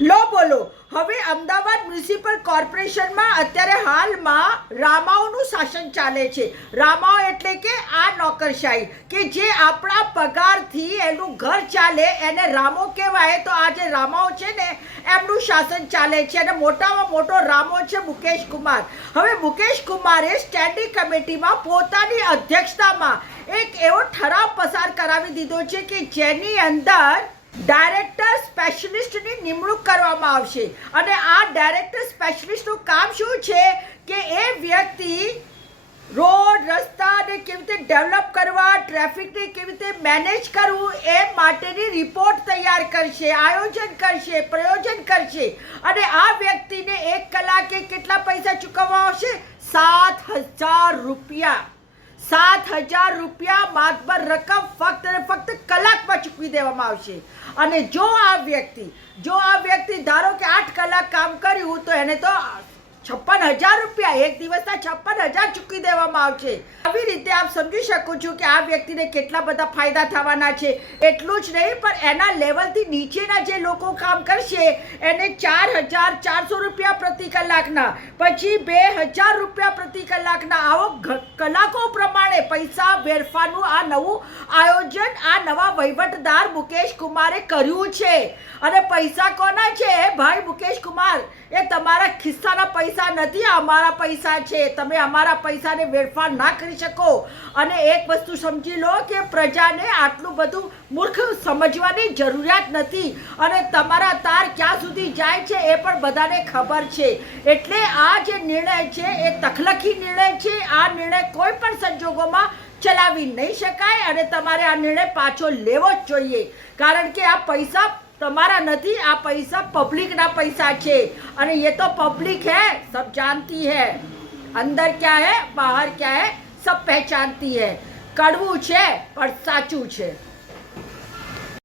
લો બોલો. હવે અમદાવાદ મ્યુનિસિપલ કોર્પોરેશનમાં અત્યારે હાલમાં રામાઓનું શાસન ચાલે છે. રામાઓ એટલે કે આ નોકરશાહી કે જે આપણા પગારથી એનું ઘર ચાલે એને રામો કહેવાય. તો આ જે રામાઓ છે ને એમનું શાસન ચાલે છે અને મોટામાં મોટો રામો છે મુકેશ કુમાર. હવે મુકેશ કુમારે સ્ટેન્ડિંગ કમિટીમાં પોતાની અધ્યક્ષતામાં એક એવો ઠરાવ પસાર કરાવી દીધો છે કે જેની અંદર ડાયરેક્ટર સ્પેશિયલિસ્ટની નિમણૂક કરવામાં આવશે. અને આ ડાયરેક્ટર સ્પેશિયલિસ્ટનું કામ શું છે કે એ વ્યક્તિ રોડ રસ્તાને કેવી રીતે ડેવલપ કરવા, ટ્રાફિકને કેવી રીતે મેનેજ કરવું એ માટેની રિપોર્ટ તૈયાર કરશે, આયોજન કરશે, પ્રયોજન કરશે. અને આ વ્યક્તિને 1 કલાકે કેટલા પૈસા ચૂકવવા આવશે? 7,000 રૂપિયા. 7,000 રૂપિયા માતબર રકમ ફક્ત અને ફક્ત કલાકમાં ચૂકવી દેવામાં આવશે. અને જો આ વ્યક્તિ ધારો કે 8 કલાક કામ કર્યું તો એને તો 56,000 રૂપિયા, એક દિવસના 56,000 ચૂકવી દેવામાં આવશે. આવી રીતે આપ સમજી શકો છો કે આ વ્યક્તિને કેટલા બધા ફાયદા થવાના છે. એટલું જ નહીં પણ એના લેવલથી નીચેના જે લોકો કામ કરશે એને 4,400 રૂપિયા પ્રતિ કલાકના, પછી 2,000 રૂપિયા પ્રતિ કલાકના, આવો કલાકો પ્રમાણે પૈસા વેરફાનું આ નવું આયોજન આ નવા વહીવટદાર મુકેશ કુમારે કર્યું છે. અને પૈસા કોના છે ભાઈ મુકેશ કુમાર? એ તમારા ખિસ્સાના પૈસા નથી, અમારા પૈસા છે. તમે અમારા પૈસાને વેડફાટ ના કરી શકો. અને એક વસ્તુ સમજી લો કે પ્રજાને આટલું બધું મૂર્ખ સમજવાની જરૂરિયાત નથી. અને તમારા તાર ક્યાં સુધી જાય છે એ પણ બધાને ખબર છે. એટલે આ જે નિર્ણય છે એ તખલખી નિર્ણય છે. આ નિર્ણય કોઈ પણ સંજોગોમાં ચલાવી નહીં શકાય અને તમારે આ નિર્ણય પાછો લેવો જ જોઈએ. કારણ કે આ પૈસા તમારા નથી, આ પૈસા પબ્લિકના પૈસા છે. અને ये तो पब्लिक है, सब जानती है. अंदर क्या है बाहर क्या है सब पहचानती है. કડવું છે પણ સાચું છે.